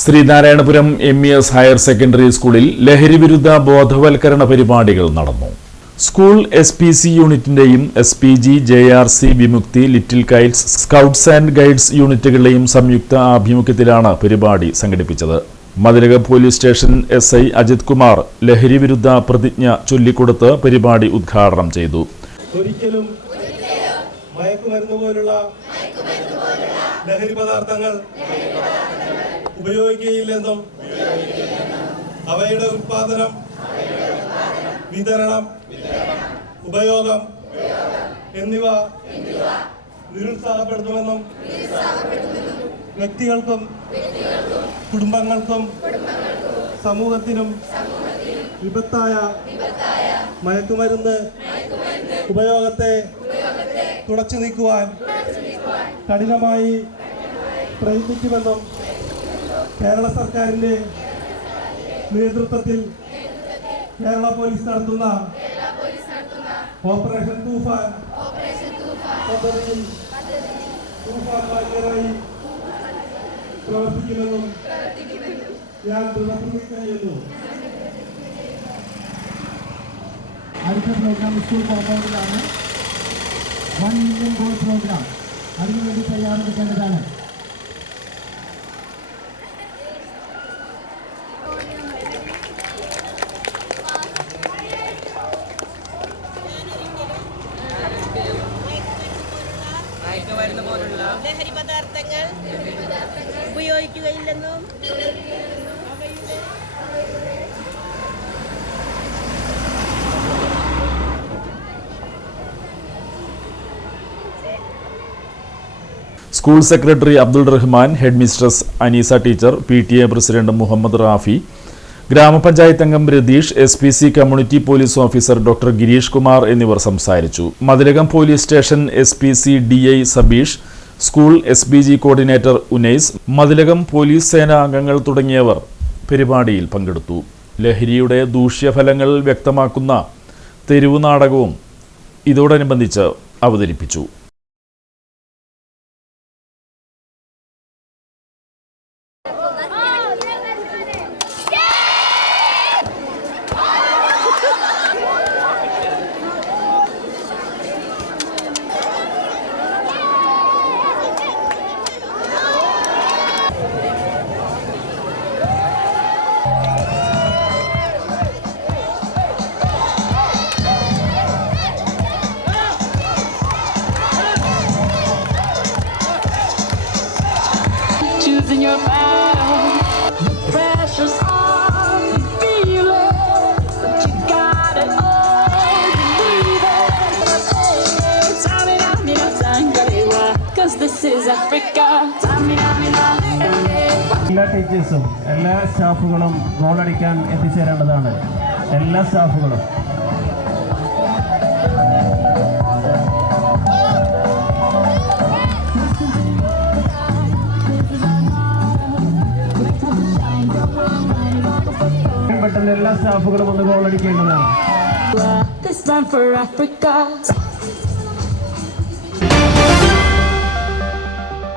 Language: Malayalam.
ശ്രീനാരായണപുരം MES ഹയർ സെക്കൻഡറി സ്കൂളിൽ ലഹരിവിരുദ്ധ ബോധവൽക്കരണ പരിപാടികൾ നടന്നു. സ്കൂൾ SPC യൂണിറ്റിന്റെയും SPG, JRC, Vimukthi, little kites, scouts and guides യൂണിറ്റുകളുടെയും സംയുക്ത ആഭിമുഖ്യത്തിലാണ് പരിപാടി സംഘടിപ്പിച്ചത്. Mathilakam police station SI Ajith Kumar ലഹരിവിരുദ്ധ പ്രതിജ്ഞ ചൊല്ലിക്കൊടുത്ത് പരിപാടി ഉദ്ഘാടനം ചെയ്തു. ഒരിക്കലും മയക്കുമരുന്ന് പോലുള്ള ലഹരി പദാർത്ഥങ്ങൾ ഉപയോഗിക്കുകയില്ലെന്നും അവയുടെ ഉൽപാദനം, വിതരണം, ഉപയോഗം എന്നിവ നിരുത്സാഹപ്പെടുത്തുമെന്നും വ്യക്തികൾക്കും കുടുംബങ്ങൾക്കും സമൂഹത്തിനും വിപത്തായ മയക്കുമരുന്ന് ഉപയോഗത്തെ തുടച്ചു നീക്കുവാൻ കഠിനമായി പ്രയത്നിക്കുമെന്നും കേരള സർക്കാരിന്റെ നേതൃത്വത്തിൽ കേരള പോലീസ് നടത്തുന്ന ഓപ്പറേഷൻ തൂഫാൻ പദ്ധതിയിൽ തൂഫാനായി പ്രവർത്തിക്കുമെന്നും ഞാൻ ദൃഢപ്രതിജ്ഞ ചെയ്യുന്നു. അടുത്ത പ്രോഗ്രാം സ്കൂൾ കോമ്പൗണ്ടിലാണ്. 1 മില്യൺ ഗോൾ പ്രോഗ്രാം. അതിനുവേണ്ടി തയ്യാറെടുക്കേണ്ടതാണ്. ലഹരി പദാർത്ഥങ്ങൾ ഉപയോഗിക്കുകയില്ലെന്നും school secretary Abdul Rahman, headmistress Aneesa teacher, PTA president Muhammad Rafi, ഗ്രാമപഞ്ചായത്ത് അംഗം Ratheesh, SPC community police officer doctor Girish Kumar എന്നിവർ സംസാരിച്ചു. Mathilakam police station SPC DI Sabeesh, school SBG coordinator Unais, Mathilakam police സേനാ അംഗങ്ങൾ തുടങ്ങിയവർ പരിപാടിയിൽ പങ്കെടുത്തു. ലഹരിയുടെ ദൂഷ്യഫലങ്ങൾ വ്യക്തമാക്കുന്ന തെരുവു നാടകവും ഇതോടനുബന്ധിച്ച് അവതരിപ്പിച്ചു. Choosing your battle, pressure's on, feel it, but you got it all, believe it. Tamina, mina, sangalewa, 'cause this is Africa. Tamina, mina, എല്ലാ ടീച്ചേഴ്സും എല്ലാ സ്റ്റാഫുകളും ഗോളടിക്കാൻ എത്തിച്ചേരേണ്ടതാണ്. എല്ലാ സ്റ്റാഫുകളും പെട്ടെന്ന് എല്ലാ സ്റ്റാഫുകളും ഒന്ന് ഗോളടിക്കേണ്ടതാണ്. This time for Africa.